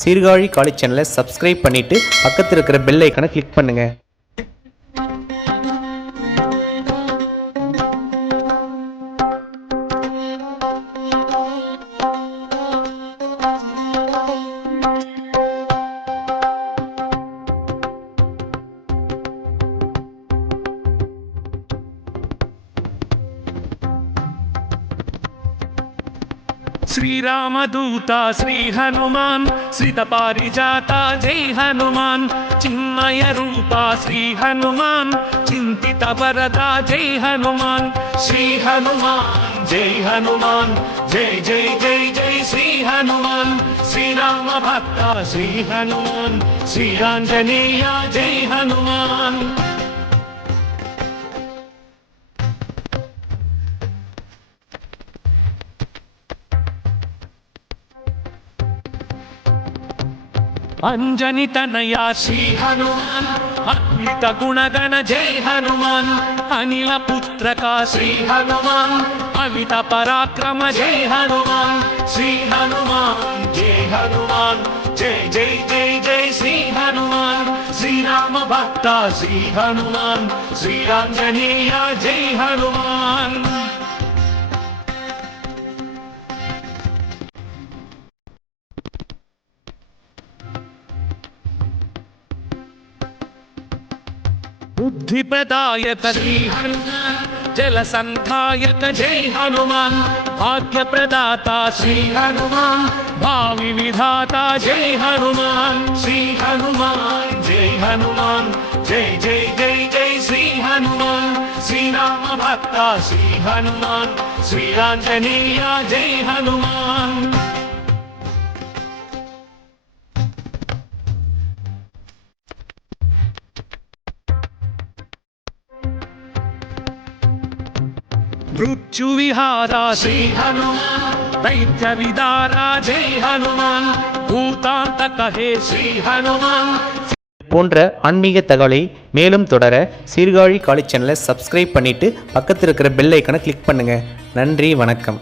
Sirkazhi college சேனலை subscribe பண்ணிட்டு பக்கத்தில் இருக்கிற பெல் ஐக்கானை கிளிக் பண்ணுங்க. श्रीरामदूता श्री हनुमान श्रित पारिजाता जय हनुमान चिन्मय रूपा श्री हनुमान चिंतित वरदा जय हनुमान श्री हनुमान जय हनुमान जय जय जय जय श्री हनुमान श्री राम भक्ता श्री हनुमान श्री आंजनेय जय हनुमान. अंजनी तनया श्री हनुमान अद्भुत गुणगण जय हनुमान अनिल पुत्र का श्री हनुमान अमित पराक्रम जय हनुमान श्री हनुमान जय हनुमान जय जय जय जय श्री हनुमान श्री राम भक्ता श्री हनुमान श्री आंजनेय जय हनुमान. बुद्धिप्रदायक श्री हनुमान जल संधायक जय हनुमान भाग्य प्रदाता श्री हनुमान भावी विधाता जय हनुमान श्री हनुमान जय हनुमान जय जय जय जय श्री हनुमान श्री राम भक्ता श्री हनुमान श्री आंजनेय जय हनुमान. मृत्यु विहारा श्री हनुमान दैत्य विदारा जय हनुमान भूतांत कहे श्री हनुमान. போன்ற ஆன்மீக தகவலை மேலும் தொடர சீர்காழி காலேஜ் சேனலை சப்ஸ்கிரைப் பண்ணிட்டு பக்கத்தில் இருக்கிற பெல் ஐக்கானை கிளிக் பண்ணுங்க. நன்றி, வணக்கம்.